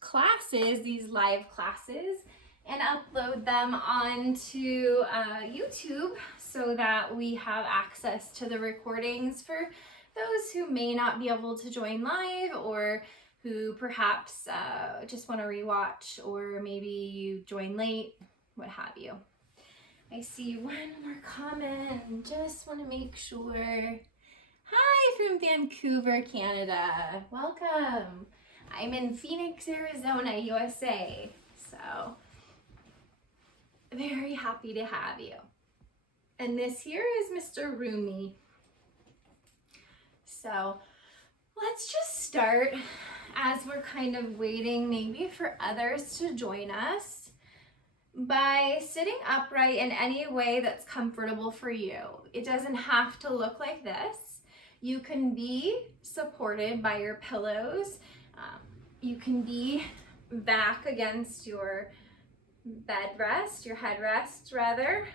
classes, these live classes, and upload them onto YouTube so that we have access to the recordings for those who may not be able to join live, or who perhaps just want to rewatch, or maybe you join late, what have you. I see one more comment and just want to make sure. Hi from Vancouver, Canada. Welcome. I'm in Phoenix, Arizona, USA. So very happy to have you. And this here is Mr. Rumi. So let's just start, as we're kind of waiting maybe for others to join us, by sitting upright in any way that's comfortable for you. It doesn't have to look like this. You can be supported by your pillows. You can be back against your bed rest, your head rest rather.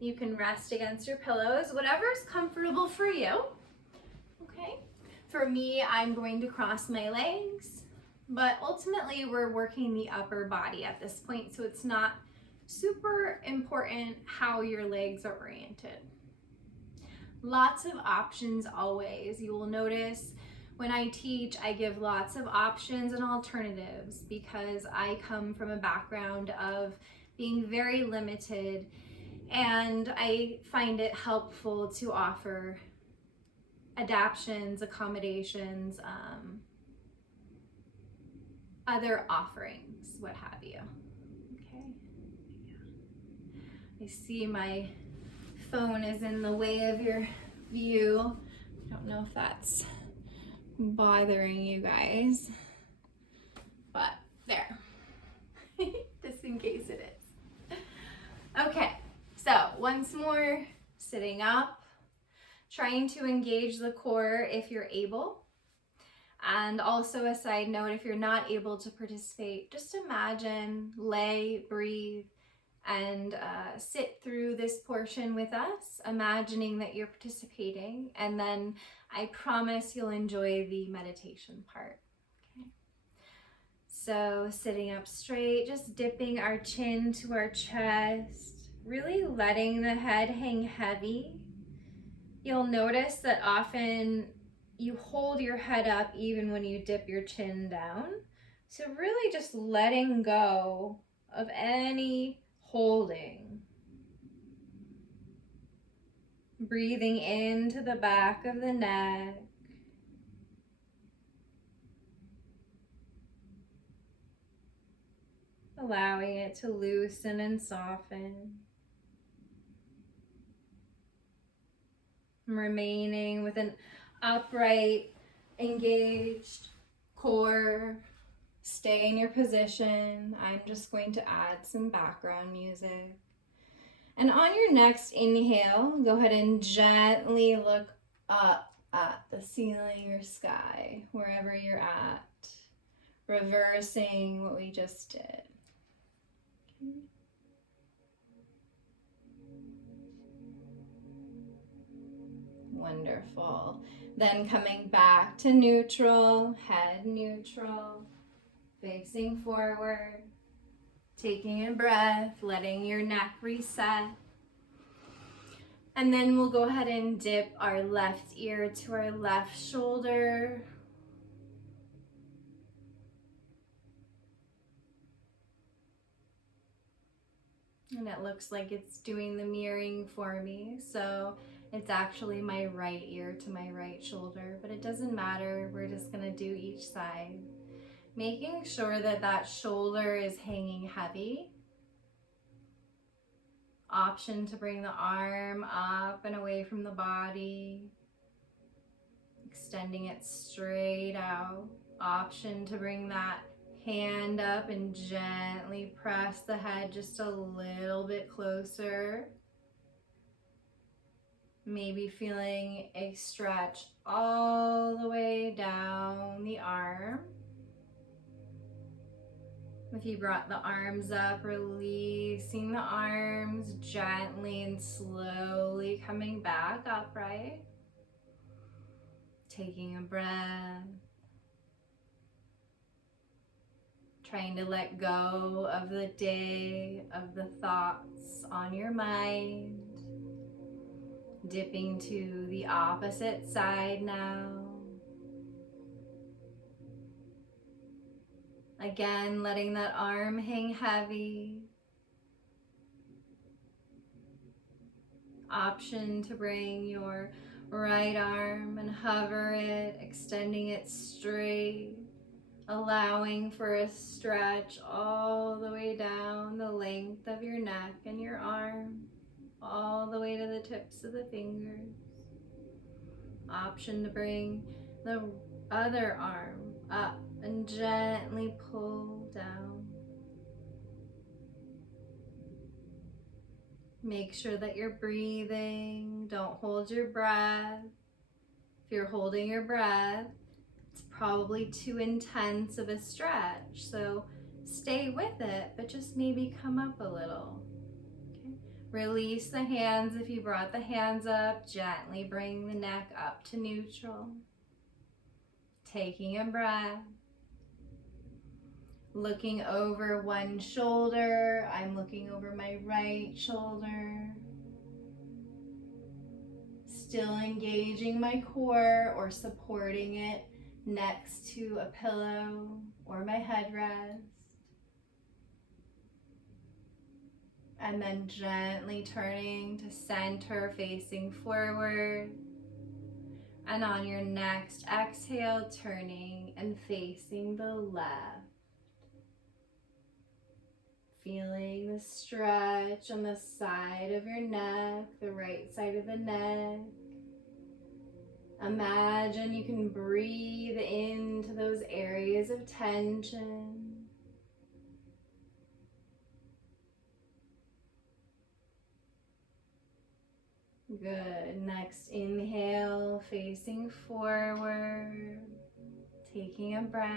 You can rest against your pillows, whatever's comfortable for you. Okay. For me, I'm going to cross my legs, but ultimately we're working the upper body at this point, so it's not super important how your legs are oriented. Lots of options always. You will notice when I teach, I give lots of options and alternatives because I come from a background of being very limited, and I find it helpful to offer adaptations, accommodations, other offerings, what have you. Okay. I see my phone is in the way of your view. I don't know if that's bothering you guys, but there. Just in case it is. Okay, so once more, sitting up, trying to engage the core if you're able. And also a side note, if you're not able to participate, just imagine, lay, breathe, and sit through this portion with us, imagining that you're participating, and then I promise you'll enjoy the meditation part. Okay. So sitting up straight, just dipping our chin to our chest, really letting the head hang heavy. You'll notice that often you hold your head up even when you dip your chin down. So really just letting go of any holding. Breathing into the back of the neck. Allowing it to loosen and soften. Remaining with an upright, engaged core. Stay in your position. I'm just going to add some background music. And on your next inhale, go ahead and gently look up at the ceiling or sky, wherever you're at, reversing what we just did. Okay. Wonderful. Then coming back to neutral, head neutral, facing forward, taking a breath, letting your neck reset. And then we'll go ahead and dip our left ear to our left shoulder. And it looks like it's doing the mirroring for me. So it's actually my right ear to my right shoulder, but it doesn't matter. We're just gonna do each side. Making sure that that shoulder is hanging heavy. Option to bring the arm up and away from the body. Extending it straight out. Option to bring that hand up and gently press the head just a little bit closer. Maybe feeling a stretch all the way down the arm. If you brought the arms up, releasing the arms gently and slowly coming back upright. Taking a breath. Trying to let go of the day, of the thoughts on your mind. Dipping to the opposite side now. Again, letting that arm hang heavy. Option to bring your right arm and hover it, extending it straight, allowing for a stretch all the way down the length of your neck and your arm, all the way to the tips of the fingers. Option to bring the other arm up and gently pull down. Make sure that you're breathing. Don't hold your breath. If you're holding your breath, it's probably too intense of a stretch. So stay with it, but just maybe come up a little. Okay. Release the hands if you brought the hands up. Gently bring the neck up to neutral. Taking a breath. Looking over one shoulder. I'm looking over my right shoulder. Still engaging my core or supporting it next to a pillow or my headrest. And then gently turning to center, facing forward. And on your next exhale, turning and facing the left. Feeling the stretch on the side of your neck, the right side of the neck. Imagine you can breathe into those areas of tension. Good. Next inhale, facing forward, taking a breath.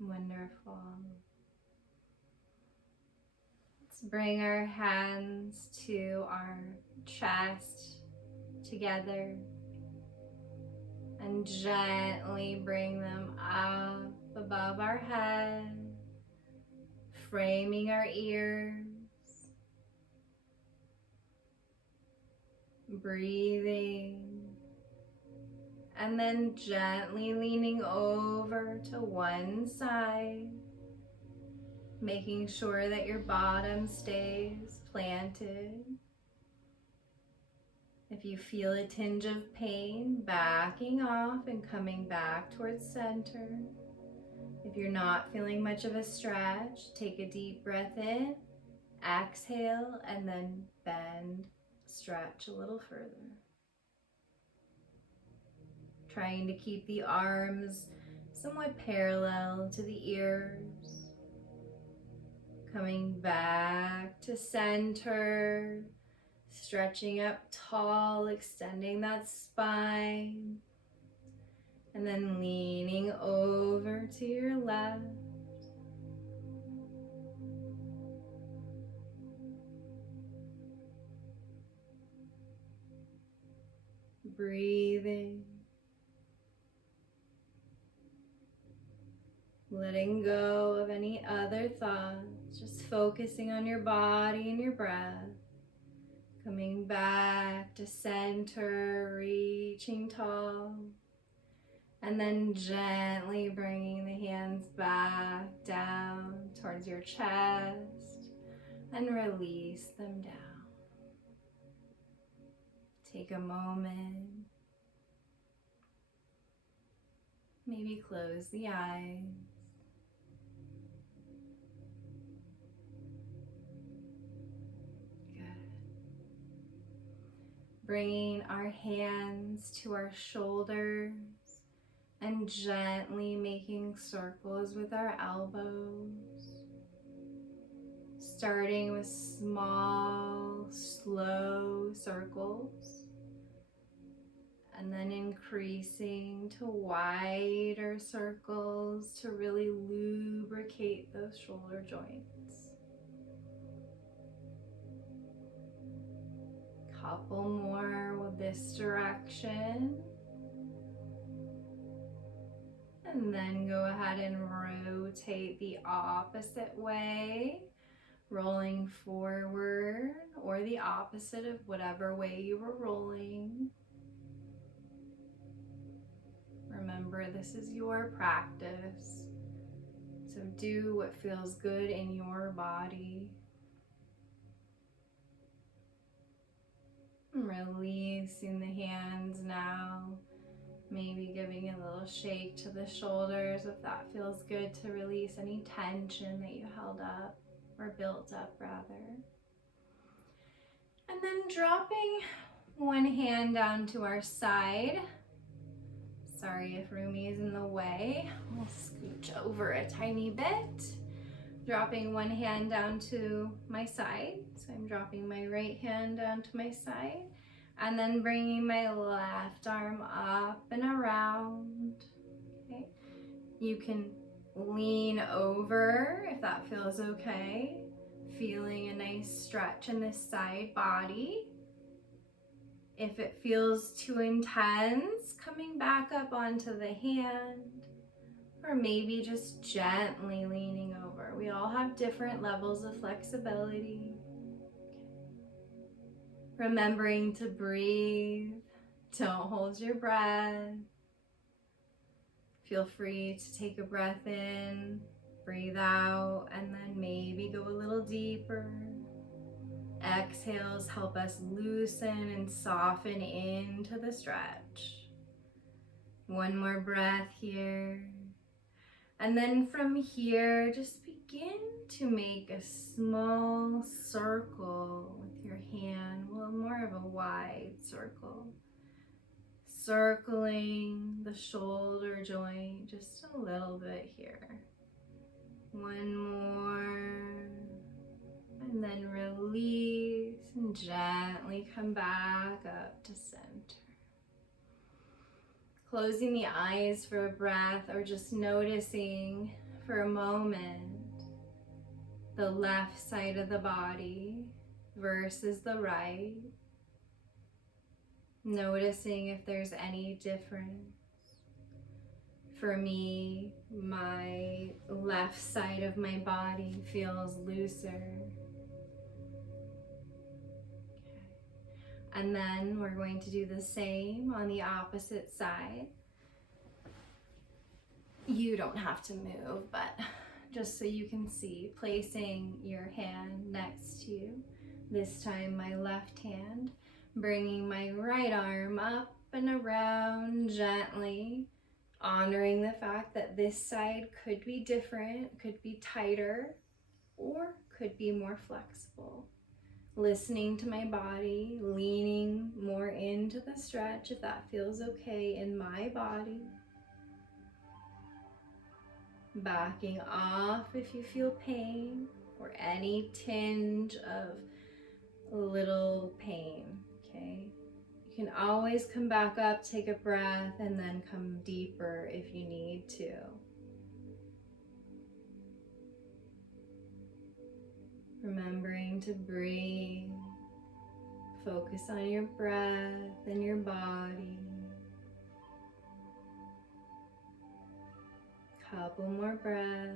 Wonderful. Let's bring our hands to our chest together and gently bring them up above our head, framing our ears. Breathing. And then gently leaning over to one side, making sure that your bottom stays planted. If you feel a tinge of pain, backing off and coming back towards center. If you're not feeling much of a stretch, take a deep breath in, exhale, and then bend, stretch a little further. Trying to keep the arms somewhat parallel to the ears. Coming back to center, stretching up tall, extending that spine, and then leaning over to your left. Breathing. Letting go of any other thoughts, just focusing on your body and your breath. Coming back to center, reaching tall. And then gently bringing the hands back down towards your chest and release them down. Take a moment. Maybe close the eyes. Bringing our hands to our shoulders and gently making circles with our elbows. Starting with small, slow circles and then increasing to wider circles to really lubricate those shoulder joints. Couple more with this direction. And then go ahead and rotate the opposite way, rolling forward or the opposite of whatever way you were rolling. Remember, this is your practice, so do what feels good in your body. Releasing the hands now, maybe giving a little shake to the shoulders if that feels good, to release any tension that you held up or built up rather. And then dropping one hand down to our side. Sorry if Rumi is in the way. We'll scooch over a tiny bit. Dropping one hand down to my side. So I'm dropping my right hand down to my side. And then bringing my left arm up and around. Okay. You can lean over if that feels okay. Feeling a nice stretch in this side body. If it feels too intense, coming back up onto the hand, or maybe just gently leaning over. We all have different levels of flexibility. Remembering to breathe. Don't hold your breath. Feel free to take a breath in, breathe out, and then maybe go a little deeper. Exhales help us loosen and soften into the stretch. One more breath here. And then from here, just begin to make a small circle with your hand, well, more of a wide circle. Circling the shoulder joint just a little bit here. One more. And then release and gently come back up to center. Closing the eyes for a breath, or just noticing for a moment the left side of the body versus the right. Noticing if there's any difference. For me, my left side of my body feels looser. And then we're going to do the same on the opposite side. You don't have to move, but just so you can see, placing your hand next to you. This time my left hand, bringing my right arm up and around gently, honoring the fact that this side could be different, could be tighter, or could be more flexible. Listening to my body, leaning more into the stretch if that feels okay in my body. Backing off if you feel pain or any tinge of little pain, okay? You can always come back up, take a breath, and then come deeper if you need to. Remembering to breathe, focus on your breath and your body. Couple more breaths.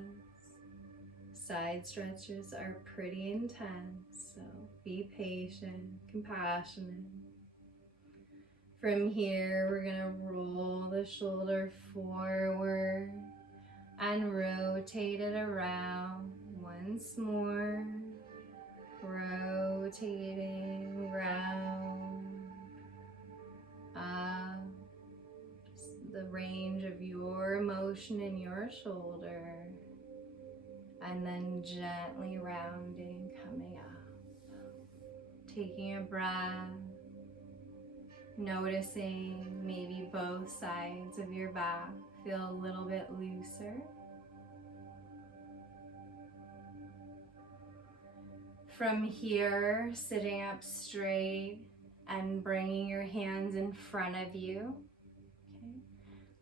Side stretches are pretty intense, so be patient, compassionate. From here, we're gonna roll the shoulder forward and rotate it around once more. Rotating round, up, just the range of your motion in your shoulder, and then gently rounding, coming up. Taking a breath, noticing maybe both sides of your back feel a little bit looser. From here, sitting up straight and bringing your hands in front of you, okay?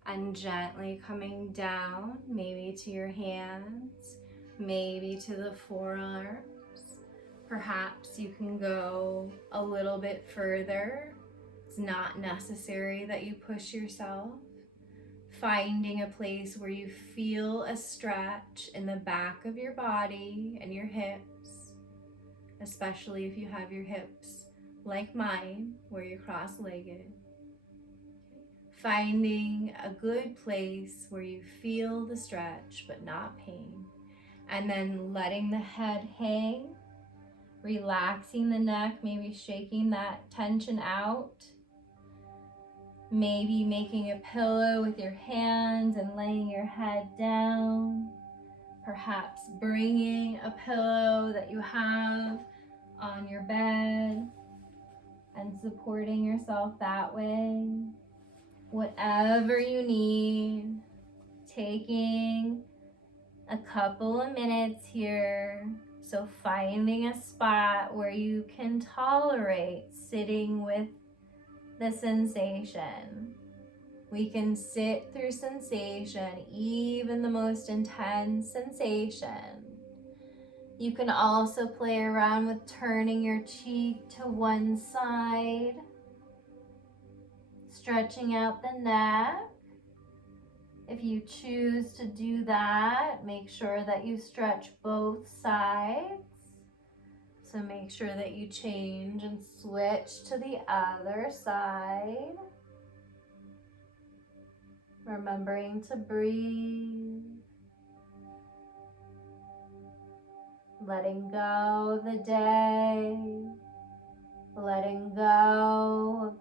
And gently coming down, maybe to your hands, maybe to the forearms. Perhaps you can go a little bit further. It's not necessary that you push yourself. finding a place where you feel a stretch in the back of your body and your hips, especially if you have your hips like mine, where you're cross-legged. Finding a good place where you feel the stretch but not pain. And then letting the head hang, relaxing the neck, maybe shaking that tension out. Maybe making a pillow with your hands and laying your head down. Perhaps bringing a pillow that you have on your bed and supporting yourself that way. Whatever you need, taking a couple of minutes here. So finding a spot where you can tolerate sitting with the sensation. We can sit through sensation, even the most intense sensation. You can also play around with turning your cheek to one side, stretching out the neck. If you choose to do that, make sure that you stretch both sides. So make sure that you change and switch to the other side. Remembering to breathe. Letting go of the day. Letting go of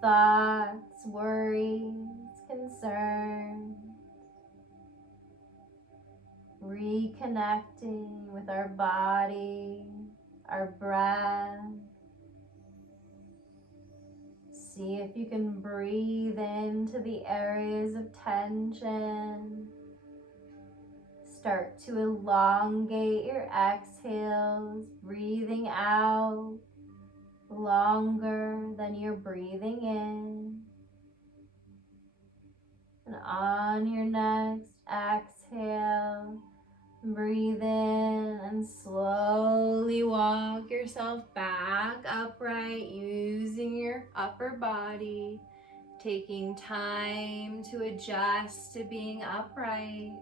thoughts, worries, concerns. Reconnecting with our body, our breath. See if you can breathe into the areas of tension. Start to elongate your exhales, breathing out longer than you're breathing in. And on your next exhale, breathe in and slowly walk yourself back upright using your upper body, taking time to adjust to being upright.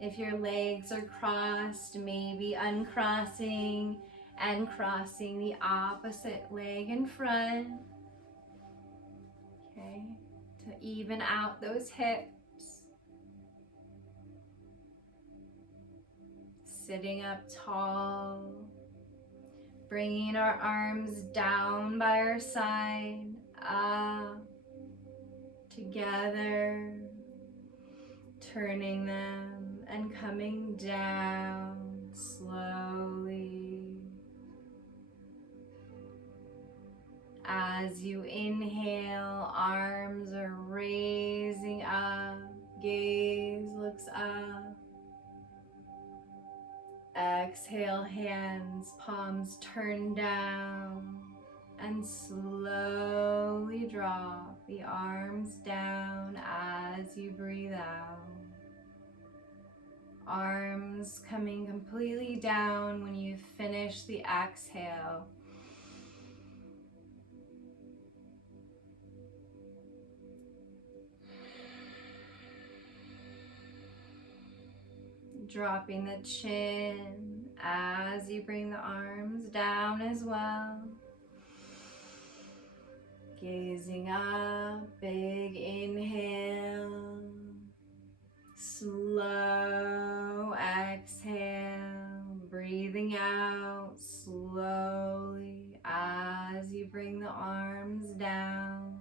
If your legs are crossed, maybe uncrossing and crossing the opposite leg in front. Okay, to even out those hips. Sitting up tall, bringing our arms down by our side, up, together, turning them and coming down slowly. As you inhale, arms are raising up, gaze looks up. Exhale, hands, palms turn down, and slowly drop the arms down as you breathe out. Arms coming completely down when you finish the exhale. Dropping the chin as you bring the arms down as well. Gazing up, big inhale, slow exhale, breathing out slowly as you bring the arms down.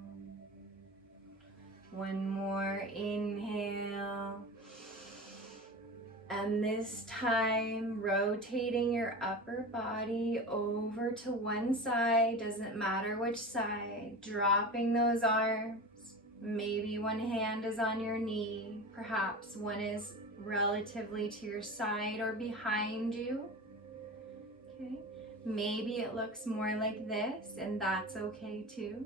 One more inhale. And this time, rotating your upper body over to one side, doesn't matter which side, dropping those arms. Maybe one hand is on your knee, perhaps one is relatively to your side or behind you. Okay, maybe it looks more like this, and that's okay too.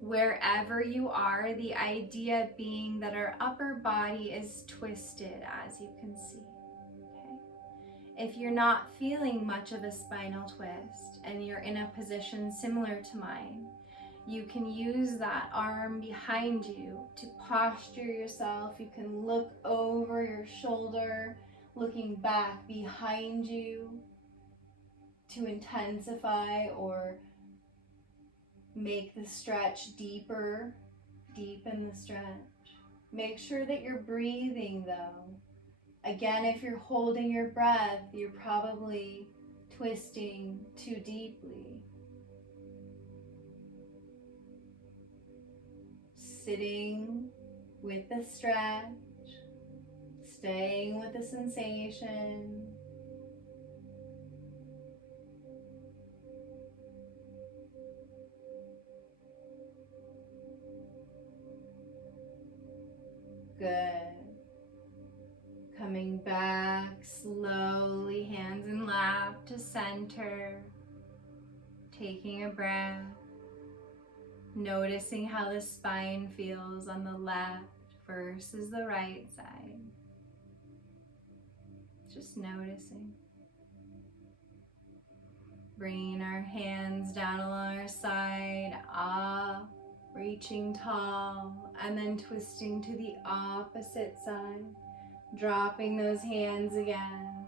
Wherever you are, the idea being that our upper body is twisted, as you can see. Okay? If you're not feeling much of a spinal twist and you're in a position similar to mine, You can use that arm behind you to posture yourself. You can look over your shoulder, looking back behind you to intensify or make the stretch deeper, deepen the stretch. Make sure that you're breathing though. Again, if you're holding your breath, you're probably twisting too deeply. Sitting with the stretch, staying with the sensation. Good. Coming back slowly, hands in lap to center. Taking a breath. Noticing how the spine feels on the left versus the right side. Just noticing. Bringing our hands down along our side, up, reaching tall, and then twisting to the opposite side. Dropping those hands again.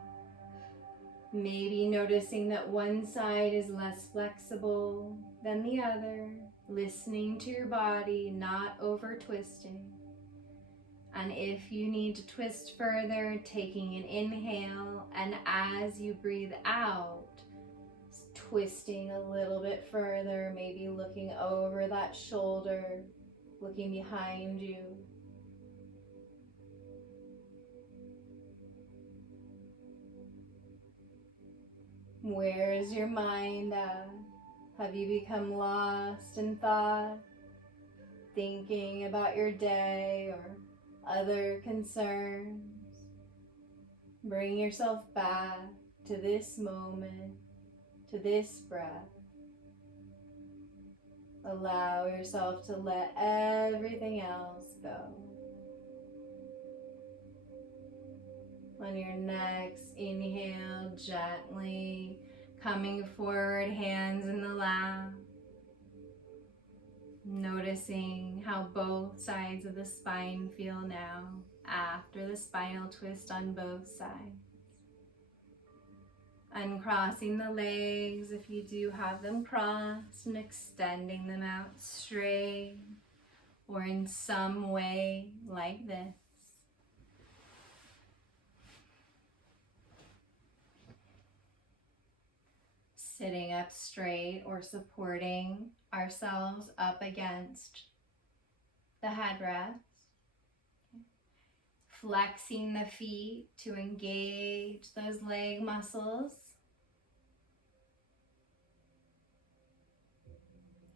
Maybe noticing that one side is less flexible than the other. Listening to your body, not over twisting. And if you need to twist further, taking an inhale, and as you breathe out, twisting a little bit further, maybe looking over that shoulder, looking behind you. Where is your mind at? Have you become lost in thought, thinking about your day or other concerns? Bring yourself back to this moment, to this breath. Allow yourself to let everything else go. On your next inhale, gently coming forward, hands in the lap. Noticing how both sides of the spine feel now after the spinal twist on both sides. Uncrossing the legs if you do have them crossed and extending them out straight or in some way like this. Sitting up straight or supporting ourselves up against the headrest. Flexing the feet to engage those leg muscles.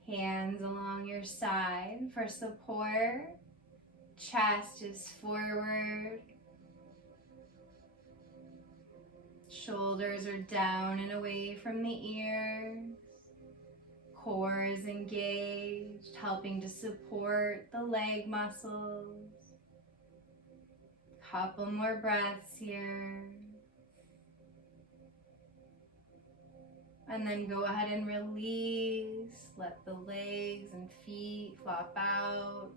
Hands along your side for support. Chest is forward. Shoulders are down and away from the ears. Core is engaged, helping to support the leg muscles. Couple more breaths here. And then go ahead and release. Let the legs and feet flop out.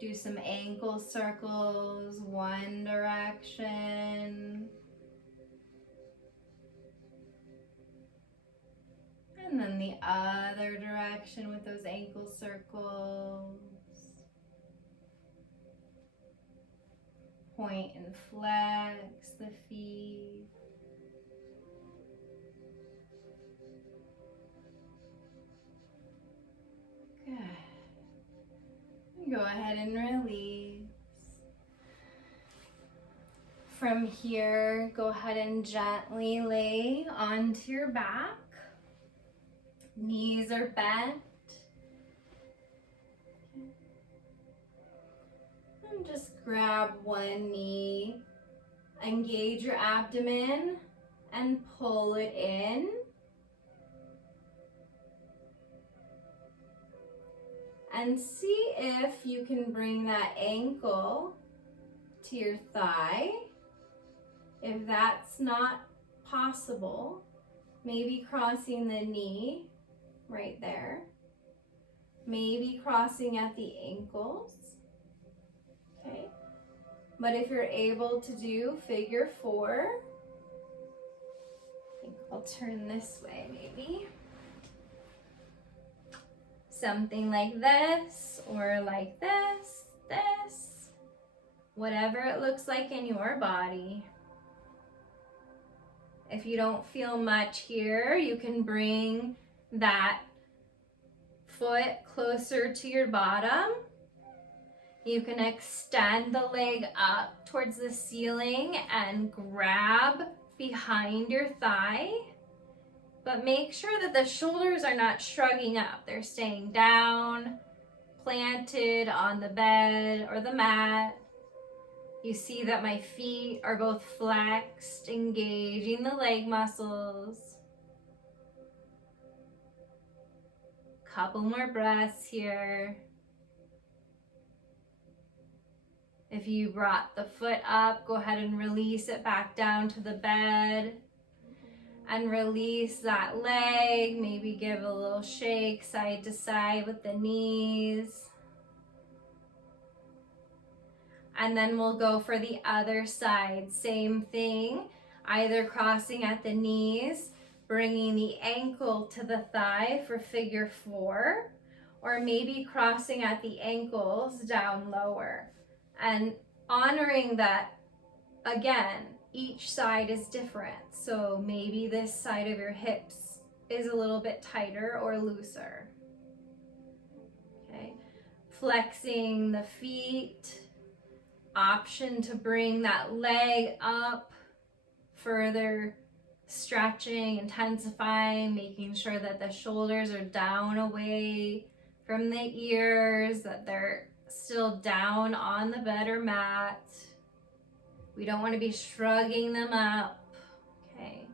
Do some ankle circles, one direction. And then the other direction with those ankle circles. Point and flex the feet. Good. Go ahead and release. From here, go ahead and gently lay onto your back. Knees are bent. And just grab one knee, engage your abdomen, and pull it in. And see if you can bring that ankle to your thigh. If that's not possible, maybe crossing the knee right there. maybe crossing at the ankles. Okay. But if you're able to do figure 4, I think I'll turn this way maybe. Something like this, or like this, whatever it looks like in your body. If you don't feel much here, you can bring that foot closer to your bottom. You can extend the leg up towards the ceiling and grab behind your thigh. But make sure that the shoulders are not shrugging up. They're staying down, planted on the bed or the mat. You see that my feet are both flexed, engaging the leg muscles. Couple more breaths here. If you brought the foot up, go ahead and release it back down to the bed. And release that leg. Maybe give a little shake side to side with the knees. And then we'll go for the other side. Same thing, either crossing at the knees, bringing the ankle to the thigh for figure 4, or maybe crossing at the ankles down lower. And honoring that, again, each side is different. So maybe this side of your hips is a little bit tighter or looser. Okay, flexing the feet. Option to bring that leg up, further stretching, intensifying, making sure that the shoulders are down away from the ears, that they're still down on the bed or mat. We don't want to be shrugging them up, okay?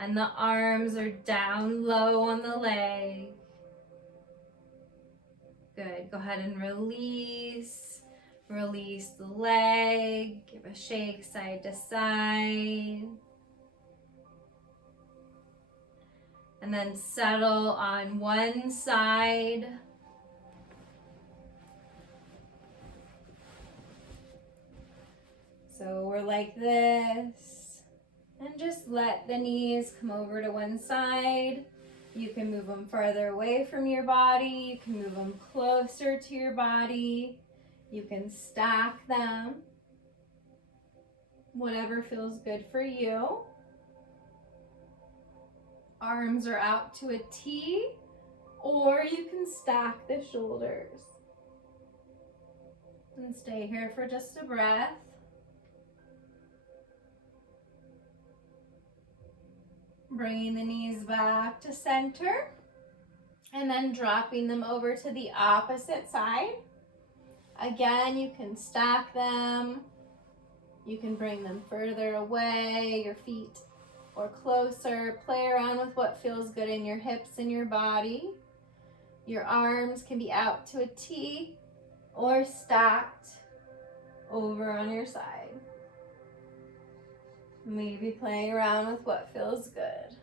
And the arms are down low on the leg. Good, go ahead and release. Release the leg, give a shake side to side. And then settle on one side. So we're like this. And just let the knees come over to one side. You can move them farther away from your body. You can move them closer to your body. You can stack them, whatever feels good for you. Arms are out to a T, or you can stack the shoulders. And stay here for just a breath. Bringing the knees back to center, and then dropping them over to the opposite side. Again, you can stack them. You can bring them further away, your feet, or closer. Play around with what feels good in your hips and your body. Your arms can be out to a T or stacked over on your side. Maybe playing around with what feels good.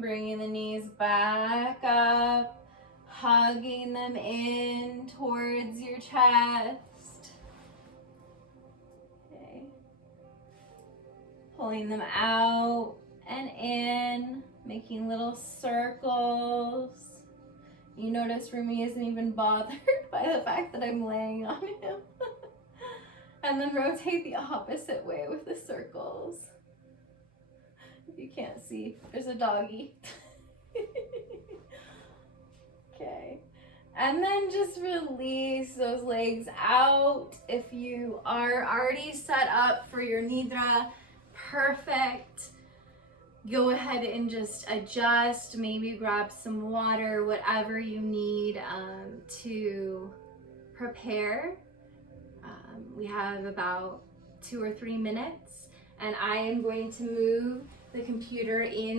Bringing the knees back up, hugging them in towards your chest. Okay. Pulling them out and in, making little circles. You notice Rumi isn't even bothered by the fact that I'm laying on him. And then rotate the opposite way with the circles. If you can't see, there's a doggy. Okay. And then just release those legs out. If you are already set up for your nidra, perfect. Go ahead and just adjust, maybe grab some water, whatever you need to prepare. We have about 2 or 3 minutes, and I am going to move the computer in